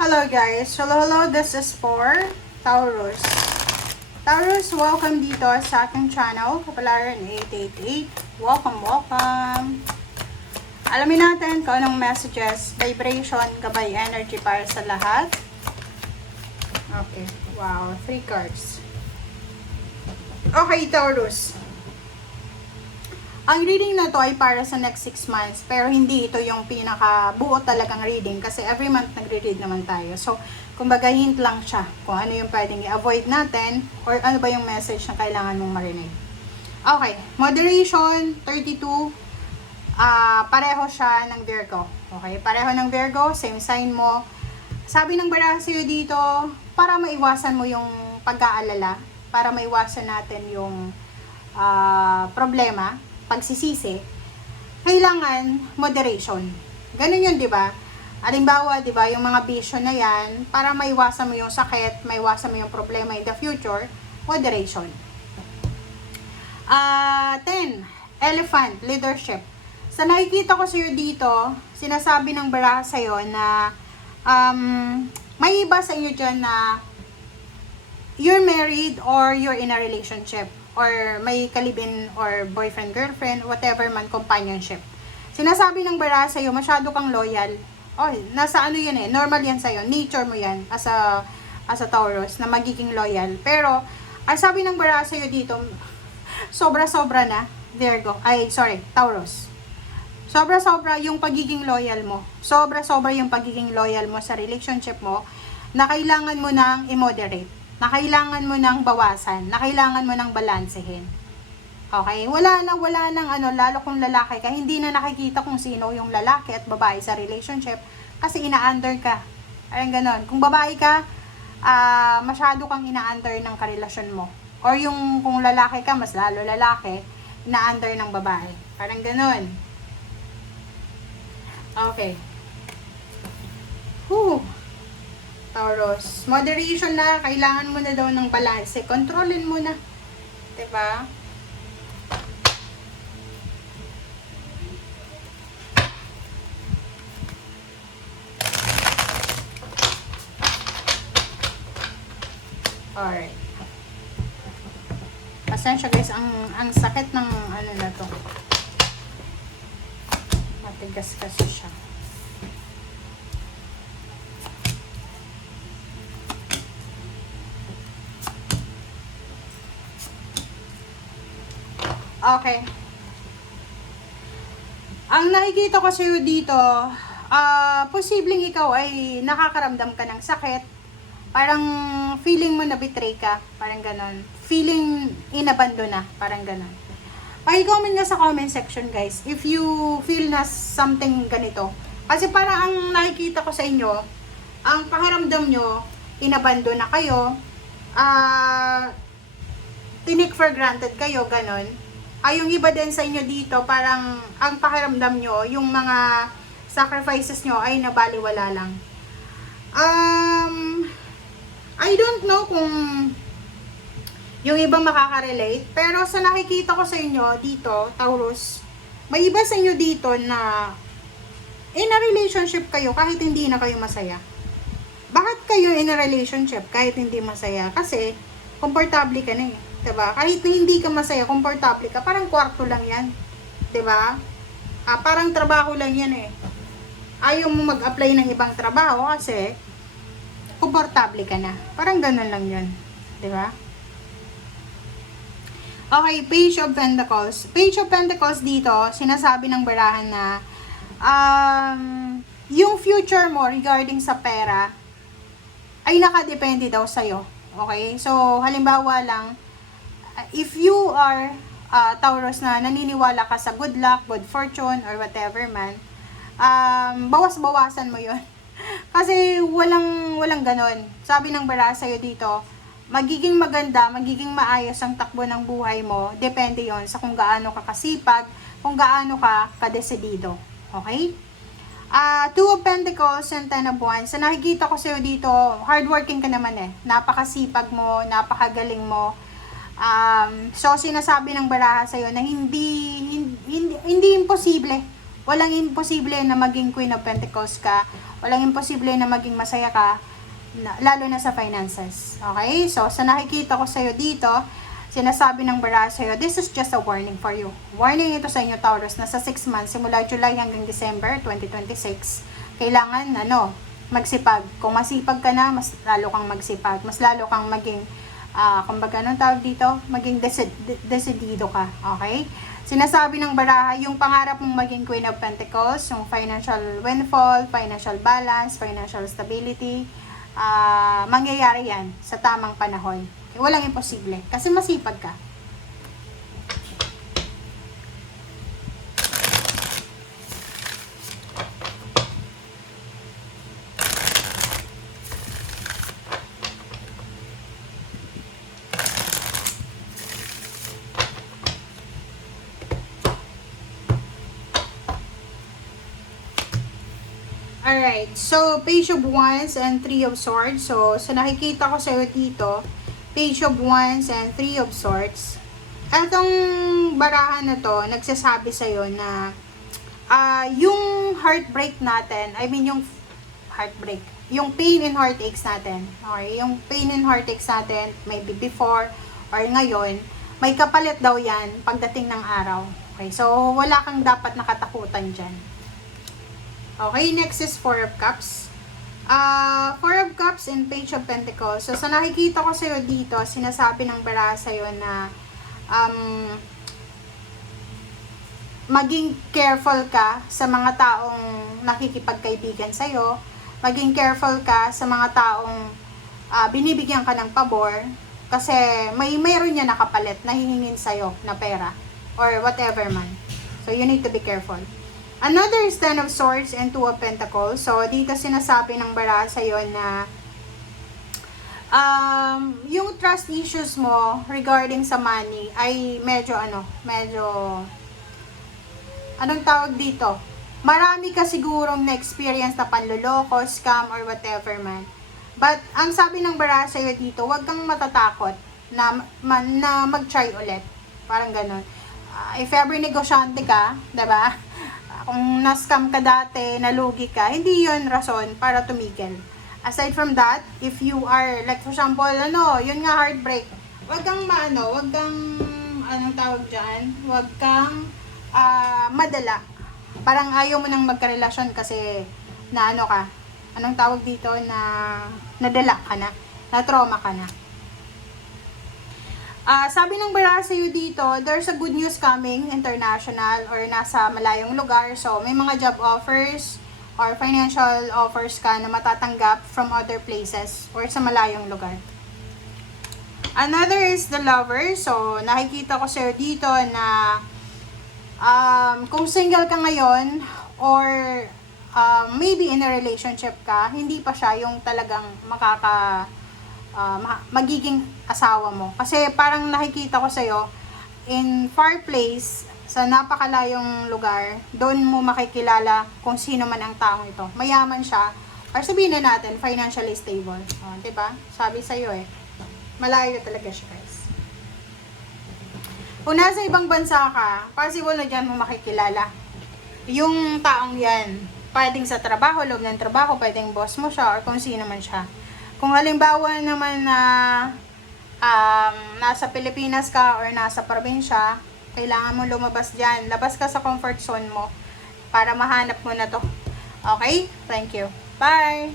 Hello guys, hello, this is for Taurus. Taurus, welcome dito sa aking channel, Kapalaran 888. Welcome. Alamin natin kung anong messages, vibration, gabay, energy para sa lahat. Okay, wow, 3 cards. Okay, Taurus. Ang reading na to ay para sa next 6 months, pero hindi ito yung pinaka-buo talagang reading kasi every month nagre-read naman tayo. So, kumbaga hint lang siya kung ano yung pwedeng i-avoid natin or ano ba yung message na kailangan mong marinig. Okay, moderation, 32, pareho siya ng Virgo. Okay, pareho ng Virgo, same sign mo. Sabi ng baraha sa'yo dito, para maiwasan mo yung pag-aalala, para maiwasan natin yung problema, pagsisisi, kailangan moderation. Ganun yun, di ba? Halimbawa, di ba, yung mga vision na yan, para maiwasan mo yung sakit, maiwasan mo yung problema in the future, moderation. 10, elephant, leadership. Sa nakikita ko sa'yo dito, sinasabi ng baraha sa'yo na may iba sa inyo dyan na you're married or you're in a relationship or may kalibin or boyfriend, girlfriend, whatever man, companionship. Sinasabi ng baraha sa'yo, masyado kang loyal. Oh, nasa ano yan eh, normal yan sa'yo, nature mo yan as a Taurus, na magiging loyal. Pero, ang sabi ng baraha sa'yo dito, sobra-sobra na, Taurus. Sobra-sobra yung pagiging loyal mo. Sobra-sobra yung pagiging loyal mo sa relationship mo na kailangan mo nang i-moderate, na kailangan mo nang bawasan, na kailangan mo nang balansehin. Okay? Wala nang lalo kung lalaki ka, hindi na nakikita kung sino yung lalaki at babae sa relationship kasi ina-under ka. Ayun ganon. Kung babae ka, masyado kang ina-under ng karelasyon mo. Or yung kung lalaki ka, mas lalo lalaki, ina-under ng babae. Parang ganon. Okay. Taurus, moderation na, kailangan mo na daw ng balance. Kontrolin mo na. 'Di ba? Alright. Pasensya guys, ang sakit ng ano na to. Matigas kasi siya. Okay. Ang nakikita ko sa'yo dito, posibleng ikaw ay nakakaramdam ka ng sakit. Parang feeling mo na betray ka. Parang ganon. Feeling inabandon na. Parang ganon. Paki-comment nga sa comment section guys if you feel na something ganito. Kasi parang ang nakikita ko sa inyo, ang pakiramdam nyo, inabandon na kayo, tinik for granted kayo, ganon. Yung iba din sa inyo dito, parang ang pakiramdam nyo, yung mga sacrifices nyo ay nabaliwala lang. I don't know kung yung iba makaka-relate, pero sa nakikita ko sa inyo dito, Taurus, may iba sa inyo dito na in a relationship kayo kahit hindi na kayo masaya. Bakit kayo in a relationship kahit hindi masaya? Kasi, komportable ka na eh. Diba? Kahit na hindi ka masaya, komportable ka, parang kwarto lang yan. Diba? Parang trabaho lang yan eh. Ayaw mo mag-apply ng ibang trabaho kasi komportable ka na. Parang ganun lang yun. Diba? Okay, Page of Pentacles. Page of Pentacles dito, sinasabi ng barahan na yung future mo regarding sa pera ay nakadepende daw sa'yo. Okay? So, halimbawa lang, if you are Taurus na naniniwala ka sa good luck, good fortune, or whatever man, bawas-bawasan mo yun. Kasi walang ganon. Sabi ng baraha sa'yo dito, magiging maganda, magiging maayos ang takbo ng buhay mo. Depende yon sa kung gaano ka kasipag, kung gaano ka kadesidido. Okay? Two of Pentacles and Ten of Wands. Sa nakikita ko sa'yo dito, hardworking ka naman eh. Napakasipag mo, napakagaling mo. So, sinasabi ng baraha sa'yo na hindi imposible. Walang imposible na maging Queen of Pentacles ka Walang imposible na maging masaya ka, lalo na sa finances. Okay? So, sa nakikita ko sa'yo dito, sinasabi ng baraha sa'yo, this is just a warning for you. Warning ito sa inyo, Taurus, na sa 6 months, simula July hanggang December 2026, kailangan, magsipag. Kung masipag ka na, mas lalo kang magsipag. Mas lalo kang maging, kumbaga, anong tawag dito? Maging decidido ka. Okay? Sinasabi ng baraha, yung pangarap mong maging Queen of Pentacles, yung financial windfall, financial balance, financial stability, mangyayari yan sa tamang panahon. Walang imposible. Kasi masipag ka. Alright, so Page of Wands and Three of Swords. So, sa nakikita ko sa'yo dito, Page of Wands and Three of Swords. Etong barahan na to, nagsasabi sa'yo na yung heartbreak natin, yung heartbreak, yung pain and heartaches natin, okay, yung pain and heartaches natin, maybe before or ngayon, may kapalit daw yan pagdating ng araw. Okay, so wala kang dapat nakatakutan dyan. Okay, next is Four of Cups. Four of Cups and Page of Pentacles. So, sa nakikita ko sa'yo dito, sinasabi ng baraha sa'yo na maging careful ka sa mga taong nakikipagkaibigan sa'yo. Maging careful ka sa mga taong binibigyan ka ng pabor. Kasi mayroon niya nakapalit na hihingin sa'yo na pera. Or whatever man. So, you need to be careful. Another is Ten of Swords and Two of Pentacles. So, dito sinasabi ng baraha sa'yo na yung trust issues mo regarding sa money ay medyo anong tawag dito? Marami ka sigurong na-experience na panloloko, scam, or whatever man. But, ang sabi ng baraha sa'yo dito, huwag kang matatakot na mag-try ulit. Parang ganun. If ever negosyante ka, diba? Kung na-scam ka dati, nalugi ka, hindi yun rason para tumigil. Aside from that, if you are, like for example, yun nga heartbreak, wag kang anong tawag dyan, wag kang madala. Parang ayaw mo nang magkarelasyon kasi anong tawag dito, nadala ka na, na-trauma ka na. Sabi ng baraha sa'yo dito, there's a good news coming, international or nasa malayong lugar. So, may mga job offers or financial offers ka na matatanggap from other places or sa malayong lugar. Another is the lover. So, nakikita ko sa'yo dito na kung single ka ngayon or maybe in a relationship ka, hindi pa siya yung talagang magiging asawa mo. Kasi parang nakikita ko sa'yo, in far place, sa napakalayong lugar, doon mo makikilala kung sino man ang taong ito. Mayaman siya, or sabihin na natin, financially stable. Diba? Sabi sa'yo malayo talaga siya, guys. Kung nasa ibang bansa ka, possible na dyan mo makikilala. Yung taong yan, pwedeng sa trabaho, loob ng trabaho, pwedeng boss mo siya, or kung sino man siya. Kung halimbawa naman na nasa Pilipinas ka or nasa probinsya, kailangan mo lumabas dyan. Labas ka sa comfort zone mo para mahanap mo na to. Okay? Thank you. Bye!